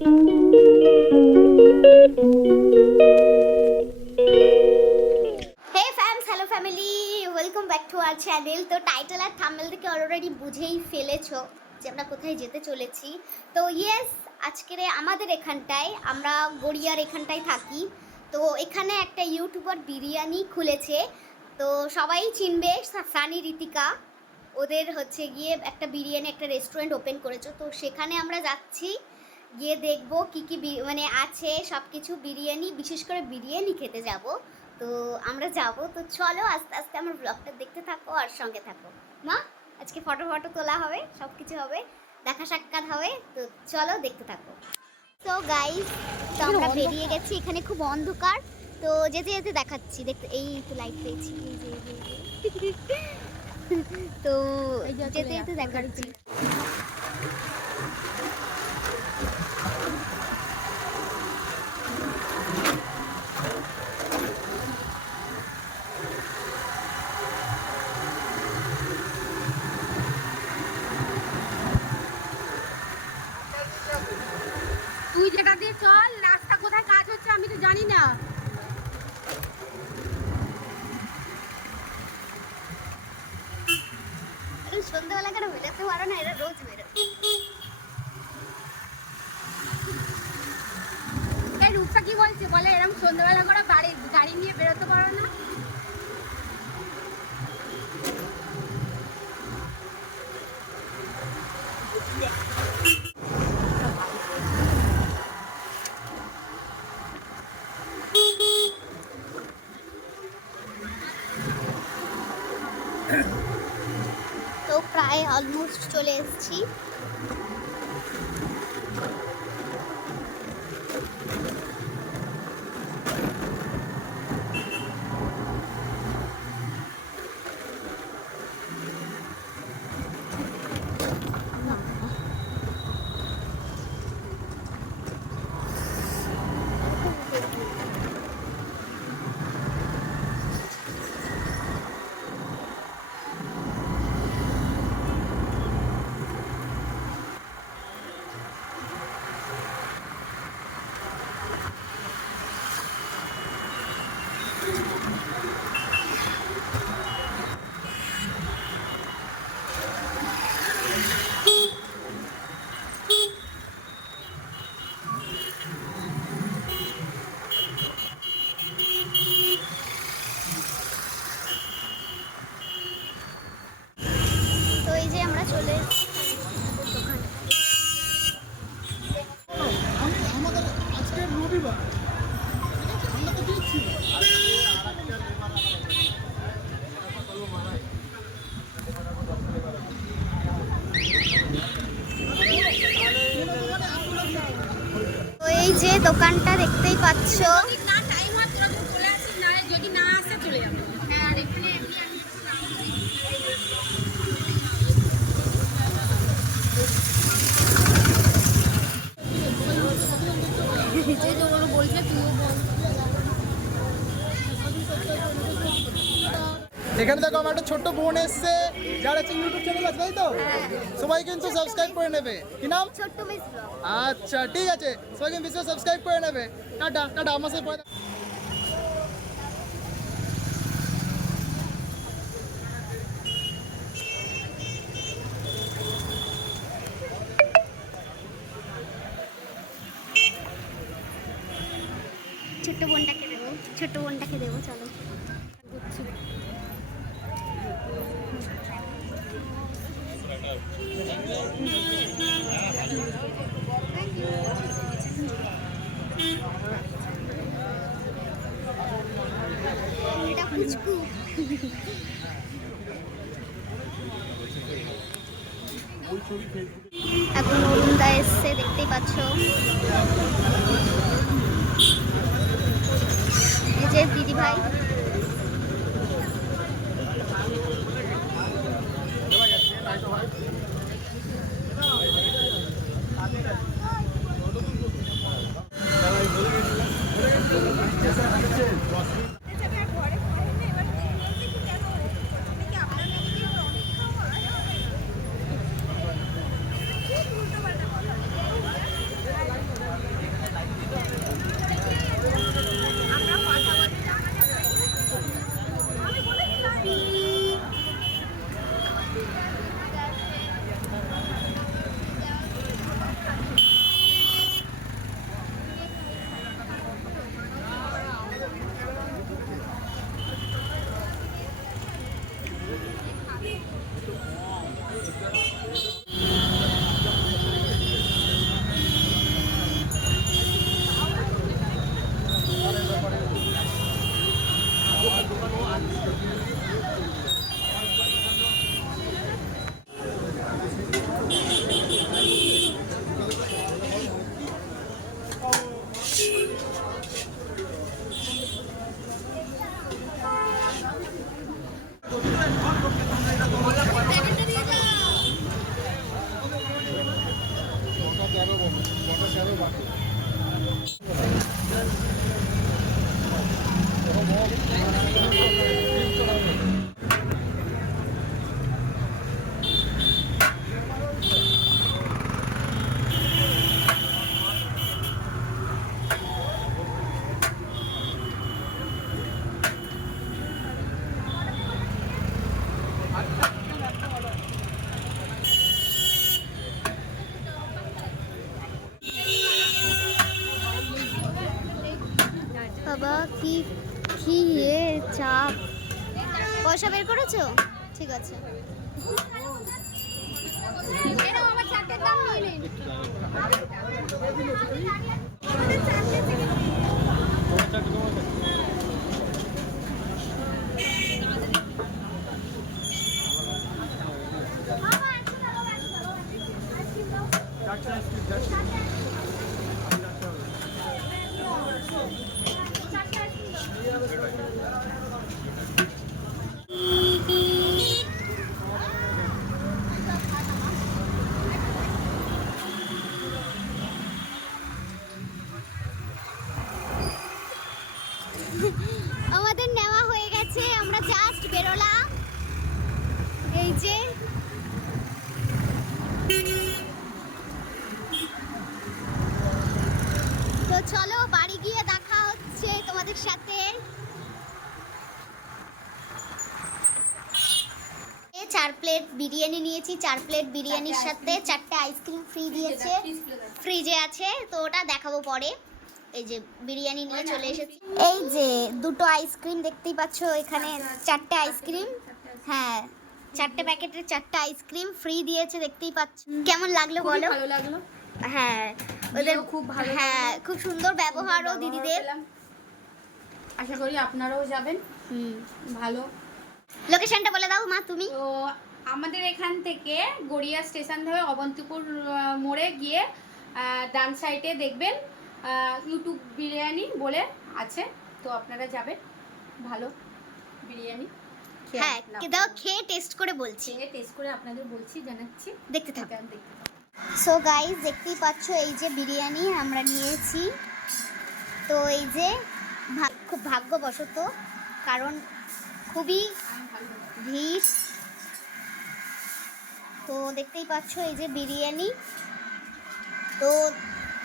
Hello family, welcome back to our channel. তো title আর thumbnail থেকে already বুঝেই ফেলেছো যে আমরা কোথায় যেতে চলেছি। তো ইয়েস, আজকের আমাদের এখানটায়, আমরা গড়িয়ার এখানটায় থাকি। তো এখানে একটা ইউটিউবার বিরিয়ানি খুলেছে, তো সবাই চিনবে, সানি ঋতিকা। ওদের হচ্ছে গিয়ে একটা বিরিয়ানি একটা রেস্টুরেন্ট ওপেন করেছে, তো সেখানে আমরা যাচ্ছি। গিয়ে দেখবো কী কী মানে আছে সব কিছু। বিরিয়ানি, বিশেষ করে বিরিয়ানি খেতে যাব। তো আমরা যাব, তো চলো আস্তে আস্তে আমার ব্লগটা দেখতে থাকো আর সঙ্গে থাকো। মা, আজকে ফটো তোলা হবে, সব কিছু হবে, দেখা সাক্ষাৎ হবে, তো চলো দেখতে থাকো। তো গাইস, তো আমরা বেরিয়ে গেছি, এখানে খুব অন্ধকার। তো যেতে যেতে দেখাচ্ছি, দেখতে এই তো লাইট পেয়েছি, তো যেতে যেতে দেখাচ্ছি। তুই যেটা দিয়ে চল, রাস্তা কোথায় কাজ হচ্ছে আমি তো জানি না। সন্ধ্যাবেলা কেন বেরোতে পারো না? এরা রোজ বেরোয়। এই রূপসা কি বলছে, বলে এরকম সন্ধ্যাবেলা করে গাড়ি নিয়ে বেরোতে পারো না। তো প্রায় অলমোস্ট চলে এসেছি। তো এই যে আমরা চলে এসেছি দোকানে। আমাদের আজকে রবিবার আমরা তো দিচ্ছি তো এই যে দোকানটা দেখতেই পাচ্ছ। না টাইম হয় তোরা চলে আসিস, না যদি না আসে চলে যাবে। হ্যাঁ, আর এখানে বলছে তুইও বল। এখানে দেখো আমার একটা ছোট্ট বোন এসছে, যার একটা ইউটিউব চ্যানেল আছে, তাই তো? সবাই কিন্তু সাবস্ক্রাইব করে নেবে। কি নাম? ছোট্ট মিস ব্লগ। আচ্ছা ঠিক আছে, সবাই কিন্তু বেশি সাবস্ক্রাইব করে নেবে। টাটা টাটা, আমার সাথে পরে। ছোট্ট বোনটাকে দেবো, চলো। এটা পুচকু। এখন অরুণদা এসছে, দেখতেই পাচ্ছ। এই যে দিদি ভাই। বাবা কি কি চাপ। পয়সা বের করেছো? ঠিক আছে। এরকম আমার চারটের দাম নিয়ে নিন। আমাদের নেওয়া হয়ে গেছে, আমরা জাস্ট বেরোলাম। এই যে তো চলো বাড়ি গিয়ে দেখা হচ্ছে তোমাদের সাথে। 4 প্লেট বিরিয়ানি নিয়েছি, 4 প্লেট বিরিয়ানির সাথে 4টে আইসক্রিম ফ্রি দিয়েছে, ফ্রিজে আছে, তো ওটা দেখাবো পরে। এই যে বিরিয়ানি নিয়ে চলে এসেছি। এই যে দুটো আইসক্রিম দেখতেই পাচ্ছ এখানে, 4টে আইসক্রিম, হ্যাঁ 4টে প্যাকেটের 4টে আইসক্রিম ফ্রি দিয়েছে, দেখতেই পাচ্ছ। কেমন লাগলো বলো? ভালো লাগলো। হ্যাঁ ওদের খুব ভালো, হ্যাঁ খুব সুন্দর ব্যবহারও দিদিদের। আশা করি আপনারাও যাবেন। ভালো। লোকেশনটা বলে দাও মা তুমি। তো আমাদের এখান থেকে গড়িয়া স্টেশন ধরে অবন্তিপুর মোড়ে গিয়ে ডান সাইডে দেখবেন ইউটিউব বিরিয়ানি বলে আছে, তো আপনারা যাবেন। ভালো বিরিয়ানি। হ্যাঁ দাও, খেয়ে টেস্ট করে বলছি, টেস্ট করে আপনাদের বলছি, জানাচ্ছি, দেখতে থাকো। দেখতে সো গাইস দেখতেই পাচ্ছ এই যে বিরিয়ানি আমরা নিয়েছি। তো এই যে খুব ভাগ্যবশত, কারণ খুবই ভিড়। তো দেখতেই পাচ্ছ এই যে বিরিয়ানি, তো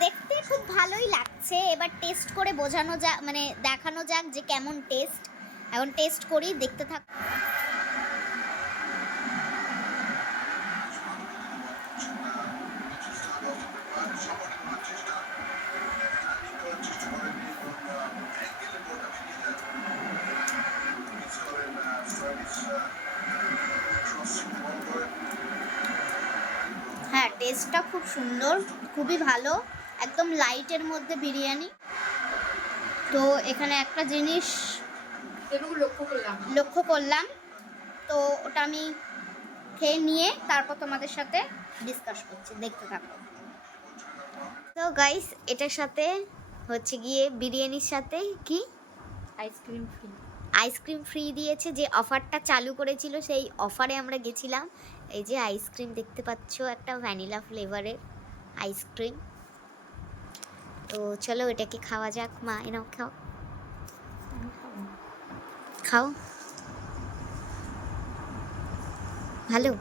দেখতে খুব ভালোই লাগছে। এবার টেস্ট করে বোঝানো যাক, মানে দেখানো যাক যে কেমন টেস্ট। এখন টেস্ট করি, দেখতে থাক। হ্যাঁ টেস্টটা খুব সুন্দর, খুবই ভালো, একদম লাইটের মধ্যে বিরিয়ানি। তো এখানে একটা জিনিস লক্ষ্য করলাম, তো ওটা আমি খেয়ে নিয়ে তারপর তোমাদের সাথে ডিসকাস করছি, দেখতে থাকো। তো গাইস এটার সাথে হচ্ছে গিয়ে বিরিয়ানির সাথে কি আইসক্রিম ফ্রি, আইসক্রিম ফ্রি দিয়েছে। যে অফারটা চালু করেছিল সেই অফারে আমরা গেছিলাম। এই যে আইসক্রিম দেখতে পাচ্ছ, একটা ভ্যানিলা ফ্লেভারের আইসক্রিম। তো চলো এটাকে খাওয়া যাক। মা এনাও খাও, খাও, ভালো।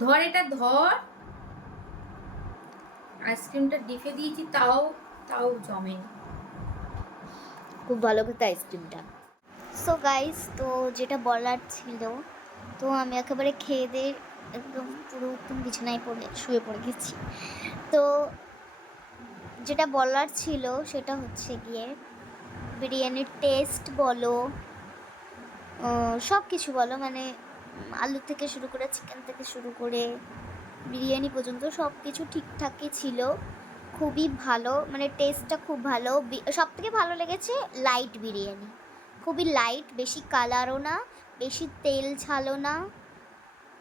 ধর এটা ধর, আইসক্রিমটা ডিপে দিয়েছি, তাও জমেনি। খুব ভালো খেতে আইসক্রিমটা। সো গাইস তো যেটা বলার ছিল, তো আমি একেবারে খেয়ে দিয়ে একদম বিছানায় শুয়ে পড়ে গেছি। তো যেটা বলার ছিল সেটা হচ্ছে গিয়ে বিরিয়ানির টেস্ট বলো, সব কিছু বলো, মানে আলু থেকে শুরু করে চিকেন থেকে শুরু করে বিরিয়ানি পর্যন্ত সব কিছু ঠিকঠাকই ছিল, খুবই ভালো, মানে টেস্টটা খুব ভালো। সব থেকে ভালো লেগেছে লাইট বিরিয়ানি, খুবই লাইট, বেশি কালারও না, বেশি তেল ঝালও না,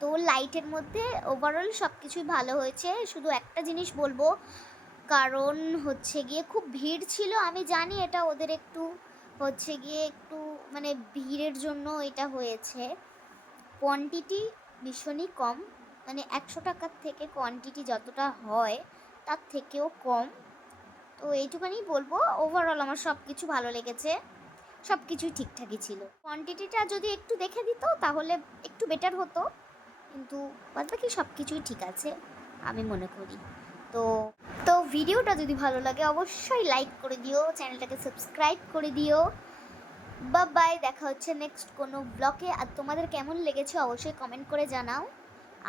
তো লাইটের মধ্যে ওভারঅল সব কিছুই ভালো হয়েছে। শুধু একটা জিনিস বলবো, কারণ হচ্ছে গিয়ে খুব ভিড় ছিল, আমি জানি এটা ওদের একটু হচ্ছে গিয়ে একটু মানে ভিড়ের জন্য এটা হয়েছে। কোয়ান্টিটি ভীষণই কম, মানে 100 টাকার থেকে কোয়ান্টিটি যতটা হয় তার থেকেও কম। তো এইটুখানি বলবো, ওভারঅল আমার সব কিছু ভালো লেগেছে, সব কিছুই ঠিকঠাকই ছিল। কোয়ান্টিটিটা যদি একটু দেখে দিত তাহলে একটু বেটার হতো, কিন্তু বাদবাকি সব কিছুই ঠিক আছে আমি মনে করি। তো তো ভিডিওটা যদি ভালো লাগে অবশ্যই লাইক করে দিও, চ্যানেলটাকে সাবস্ক্রাইব করে দিও। বাই, দেখা হচ্ছে নেক্সট কোনো ব্লগে। আর তোমাদের কেমন লেগেছে অবশ্যই কমেন্ট করে জানাও,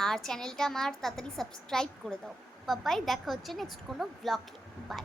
আর চ্যানেলটা আমার তাড়াতাড়ি সাবস্ক্রাইব করে দাও। বাই, দেখা হচ্ছে নেক্সট কোনো ব্লগে। বাই।